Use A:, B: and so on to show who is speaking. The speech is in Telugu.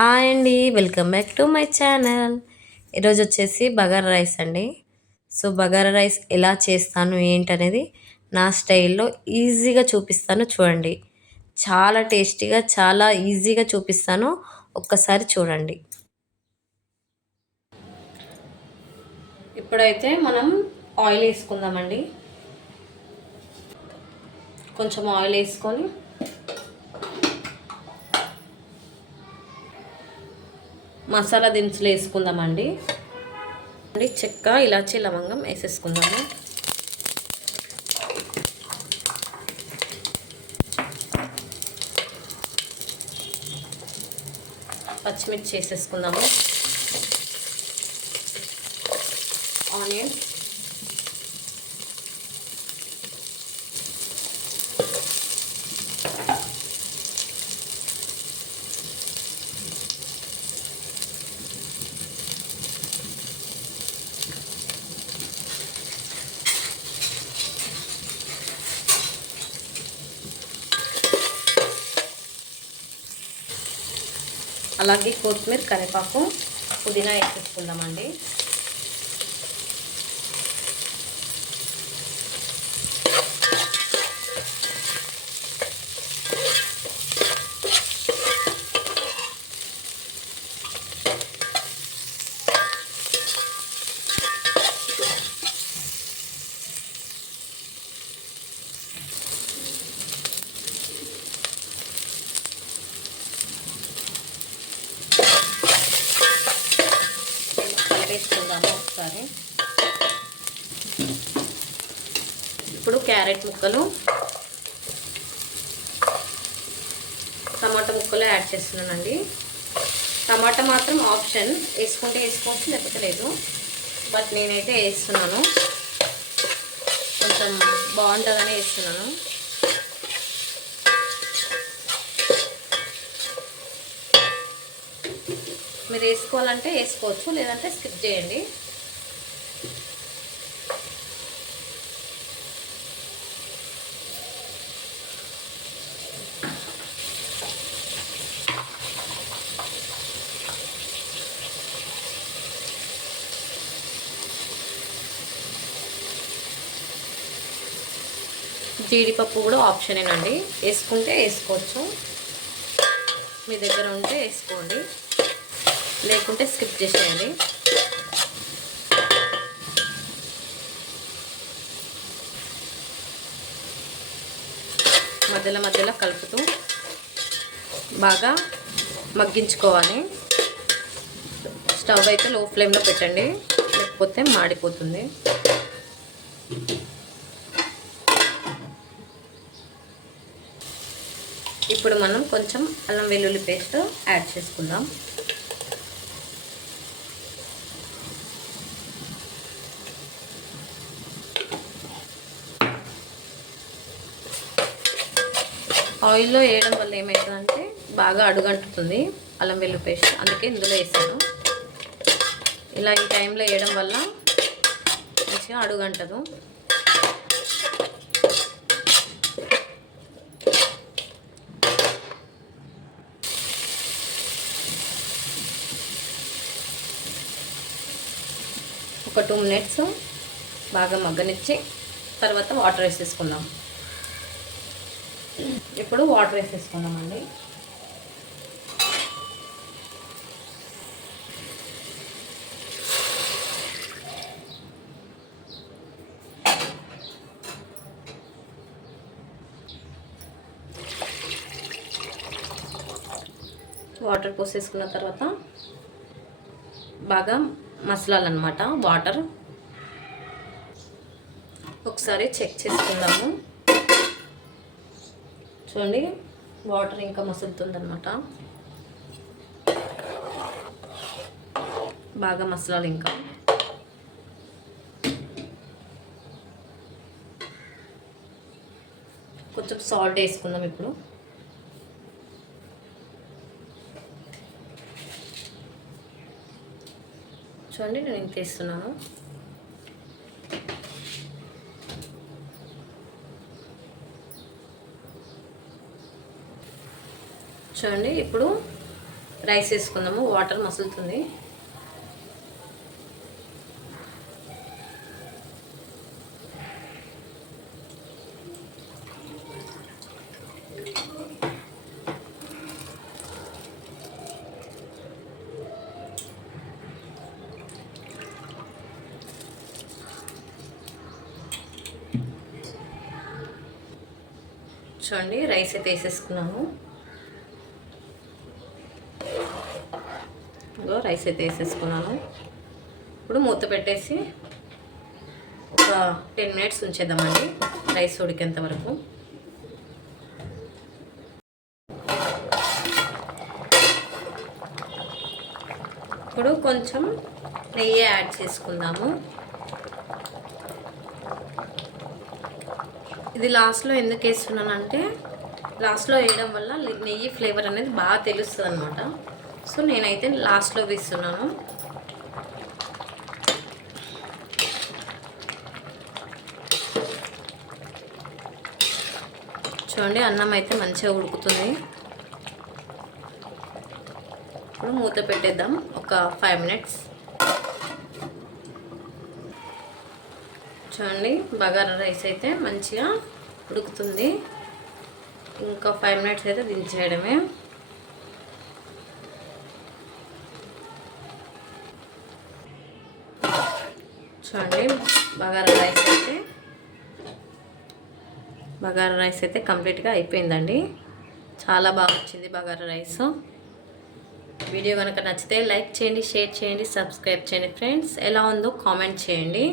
A: హాయ్ అండి. Welcome back to my channel. ఈరోజు వచ్చేసి బగారా రైస్ అండి. సో బగారా రైస్ ఎలా చేస్తాను ఏంటనేది నా స్టైల్లో ఈజీగా చూపిస్తాను చూడండి. చాలా టేస్టీగా చాలా ఈజీగా చూపిస్తాను. ఒక్కసారి చూడండి. ఇప్పుడైతే మనం ఆయిల్ వేసుకుందామండి. కొంచెం ఆయిల్ వేసుకొని మసాలా దినుసులు వేసుకుందామండి. చెక్క ఇలాచి లవంగం వేసేసుకుందాము. పచ్చిమిర్చి వేసేసుకుందాము. ఆనియన్స్ అలాగే కొత్తిమీర కరివేపాకు పుదీనా వేసేసుకుందామండి. వేసుకుందాము ఒకసారి. ఇప్పుడు క్యారెట్ ముక్కలు. టమాటా ముక్కలు యాడ్ చేస్తున్నానండి. టమాటా మాత్రం ఆప్షన్. వేసుకుంటే వేసుకోవచ్చు లేకపోతే లేదు. బట్ నేనైతే వేస్తున్నాను. కొంచెం బాగుంటుందని వేస్తున్నాను. మీరు వేసుకోవాలంటే వేసుకోవచ్చు లేదంటే స్కిప్ చేయండి. జీడిపప్పు కూడా ఆప్షనేనండి. వేసుకుంటే వేసుకోవచ్చు. మీ దగ్గర ఉంటే వేసుకోండి. లేకుంటే స్కిప్ చేసేయండి మధ్యలో మధ్యలో కలుపుతూ బాగా మగ్గించుకోవాలి. స్టవ్ అయితే లో ఫ్లేమ్లో పెట్టండి. లేకపోతే మాడిపోతుంది. ఇప్పుడు మనం కొంచెం అల్లం వెల్లుల్లి పేస్ట్ యాడ్ చేసుకుందాం. ఆయిల్లో వేయడం వల్ల ఏమవుతుందంటే బాగా అడుగంటుతుంది అల్లం వెల్లు పేస్ట్. అందుకే ఇందులో వేసాను. ఇలా ఈ టైంలో వేయడం వల్ల మంచిగా అడుగంటదు. ఒక టూ మినిట్స్ బాగా మగ్గనిచ్చి తర్వాత వాటర్ వేసేసుకుందాం. ఇప్పుడు వాటర్ వేసేసుకుందామండి. వాటర్ పోసేసుకున్న తర్వాత బాగా మసలాలన్నమాట వాటర్. ఒకసారి చెక్ చేసుకుందాము. చూడండి వాటర్ ఇంకా మసులుతుందనమాట బాగా మసలాలి ఇంకా. కొంచెం సాల్ట్ వేసుకుందాం ఇప్పుడు. చూడండి నేను ఇంత వేస్తున్నాను. చూడండి ఇప్పుడు రైస్ వేసుకుందాము. వాటర్ మసులుతుంది. చూడండి రైస్ అయితే వేసేసుకున్నాము. ఇగో రైస్ అయితే వేసేసుకున్నాను. ఇప్పుడు మూత పెట్టేసి ఒక టెన్ మినిట్స్ ఉంచేద్దామండి రైస్ ఉడికేంత వరకు. ఇప్పుడు కొంచెం నెయ్యి యాడ్ చేసుకుందాము. ఇది లాస్ట్లో ఎందుకు వేస్తున్నానంటే లాస్ట్లో వేయడం వల్ల నెయ్యి ఫ్లేవర్ అనేది బాగా తెలుస్తుంది అనమాట సో నేనైతే లాస్ట్లో వేస్తున్నాను. చూడండి అన్నం అయితే మంచిగా ఉడుకుతుంది. ఇప్పుడు మూత పెట్టేద్దాం ఒక ఫైవ్ మినిట్స్. చూడండి బగారా రైస్ అయితే మంచిగా ఉడుకుతుంది. ఇంకా ఫైవ్ మినిట్స్ అయితే దించేయడమే చూడండి బగారా రైస్ అయితే బగారా రైస్ అయితే కంప్లీట్గా అయిపోయిందండి. చాలా బాగా వచ్చింది బగారా రైస్. వీడియో కనుక నచ్చితే లైక్ చేయండి షేర్ చేయండి సబ్స్క్రైబ్ చేయండి ఫ్రెండ్స్. ఎలా ఉందో కామెంట్ చేయండి.